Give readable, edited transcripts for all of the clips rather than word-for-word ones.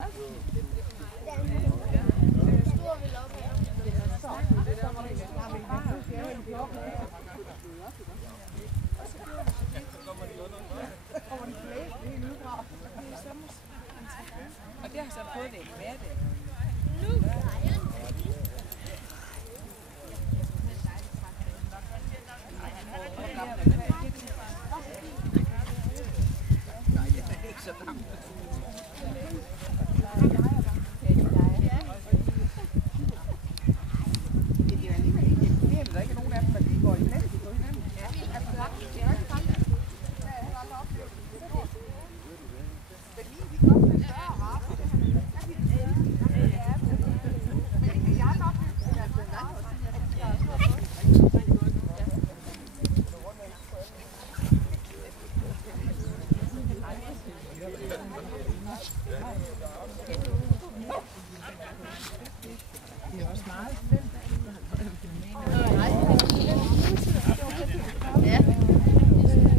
Og det har så fået det med det. Nej, det er ikke så langt. Der er ikke nogen af dem, der lige går i plads på hinanden. Det er også meget spændt. Ja.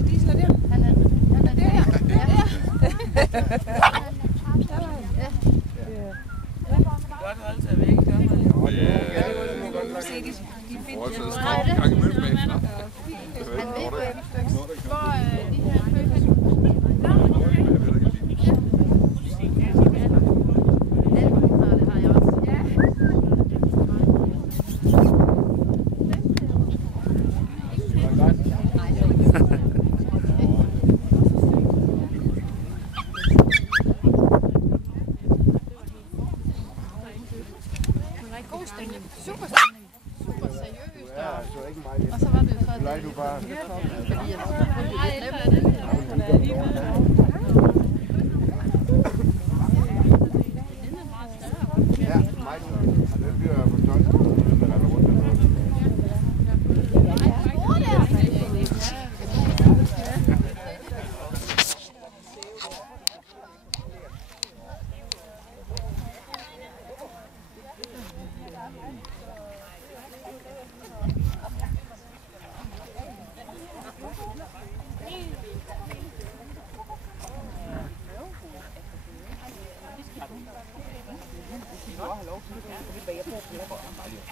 Diesel er der. Han er der. Godt holde sig væk, gør man jo. Ja, Du kan se, de finder det. Han ved, Hvor de her følger. God stemning. Super stemning. Super seriøst. Og så var det jo så, at det var fordi jeg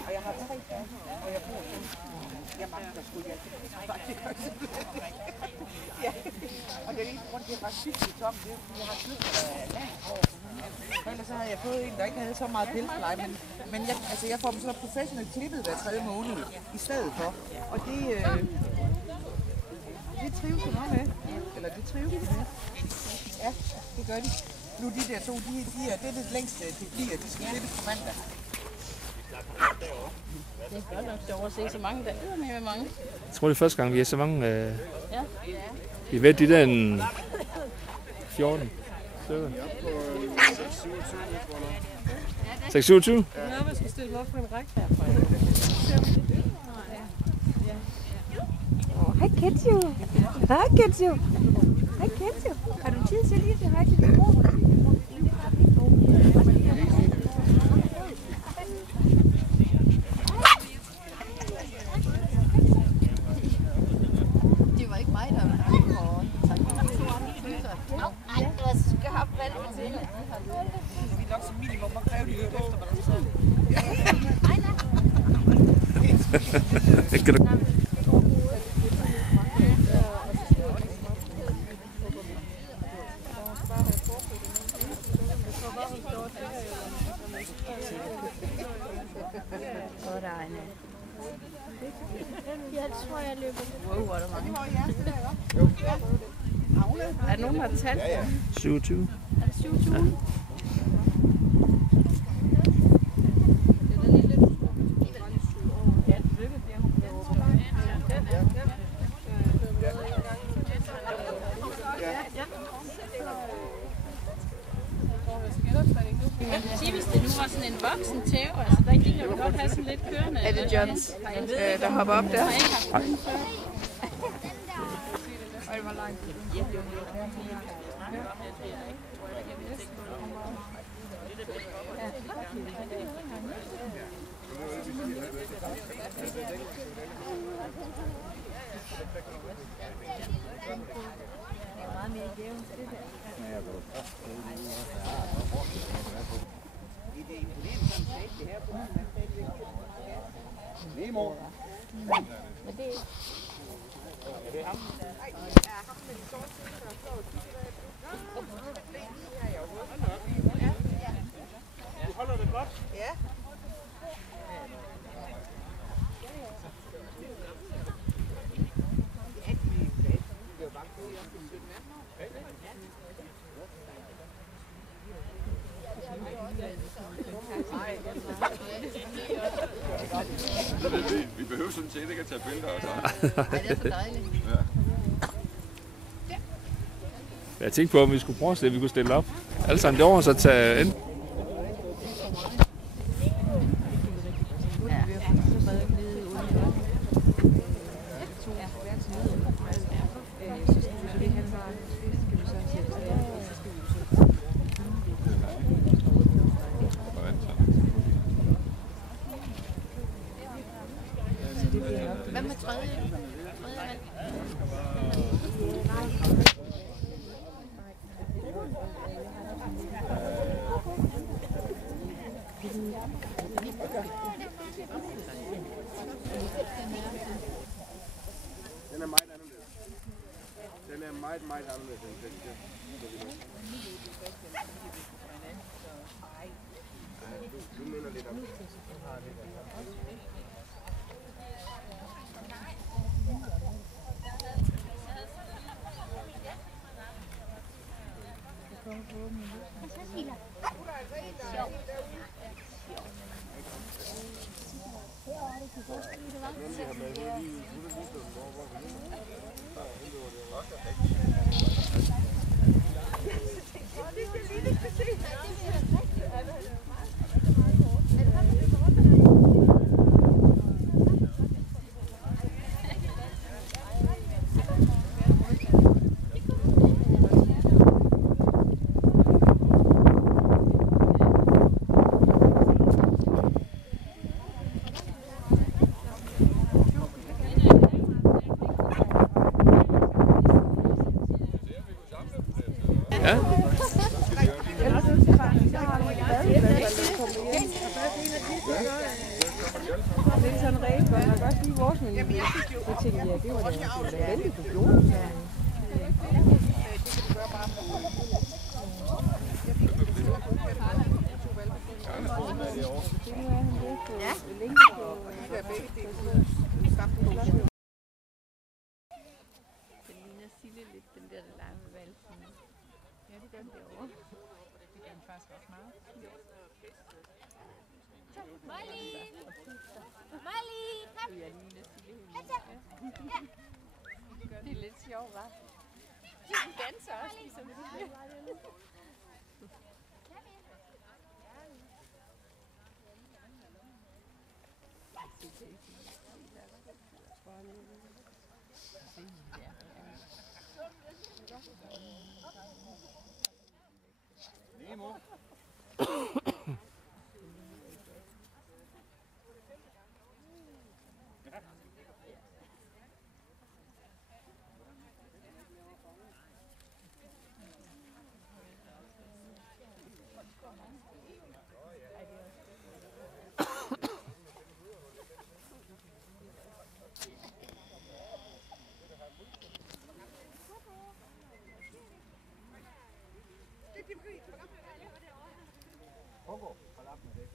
Og jeg har 3 og jeg bor jeg magter sgu hjælpe. Ja, og det er ikke grund til, at jeg var sidst i toppen, det er fordi, jeg har købt land over. For ellers så havde jeg fået en, der ikke havde så meget pelspleje, men jeg får dem så professionelt klippet hver 3. måned i stedet for. Og det trives jeg meget med. Eller det trives jeg med. Ja, det gør de. Nu de der to, det er det længste, de bliver. De skal klippes på mandag. Det er godt nok sjovt at se så mange, der er med mange. Jeg tror, det er første gang, vi er så mange. Ja. Vi ved, de der en 14 stykker. 6-27? Ja, man skal stille mig op på en række herfra. Hej Ketju. Hej Ketju. Hej Ketju. Har du tid til lige at sige hej til din mor? Det var ikke mig, der var Vi er nok som minimum at kræve de lidt efter, hvad der sidder. Jeg tror, jeg løber. Wow, hvor er der mange. Er der nogen, der har talt? 27. Er det 27? Sige, hvis det nu var sådan en voksen tæve, altså der kan jo godt have sådan lidt kørende. Er det Johns, der hopper op der? Har jeg ikke haft den før? Og det var langt. Meget mere jævnt det der. Nemo. Du holder det godt? Ja. Vi behøver sådan set ikke at tage billeder og sådan. Ej, det er så dejligt. Jeg tænkte på, om vi skulle prøve at se, at vi kunne stille op. Alle sammen derovre, så tage ind. Hvad med tredje? Den er meget anderledes. Den er meget anderledes end den der. Du minder lidt om. Det er sådan regel, hvor man godt lige vores, men jeg tænkte, ja, det var da vældig på jorden. Det ligner Sille lidt, den der larmevalsen. Ja, det gør den derovre. Det gør den faktisk også meget. Molly! Molly! Kom! Jeg ligner Sille. Det er lidt sjovt, hva'? Den danser også ligesom Sille. Nemo. Pogo, hold op med det.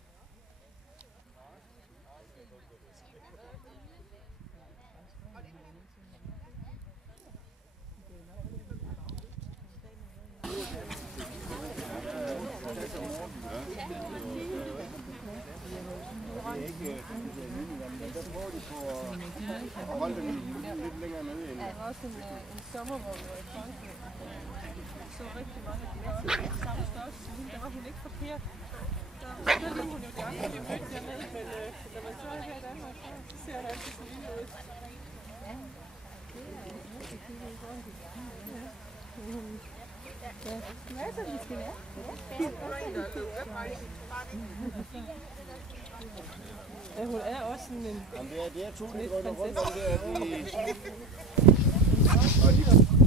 Der prøver de på at holde dem lidt længere nede. Der var også en sommer, hvor vi var i Frankrig. Så rigtig mange af de var samme størrelse som hende. Der var hun ikke forkert. Der ville hun jo gerne blive mødt dernede, men når man så er her i Danmark, så ser det altid så lille ud. Ja, det er rigtig fint i forhold til. Ja, det er sådan, det skal være. Ja, hun er også sådan en... Jamen, det er to, der går rundt om det, og de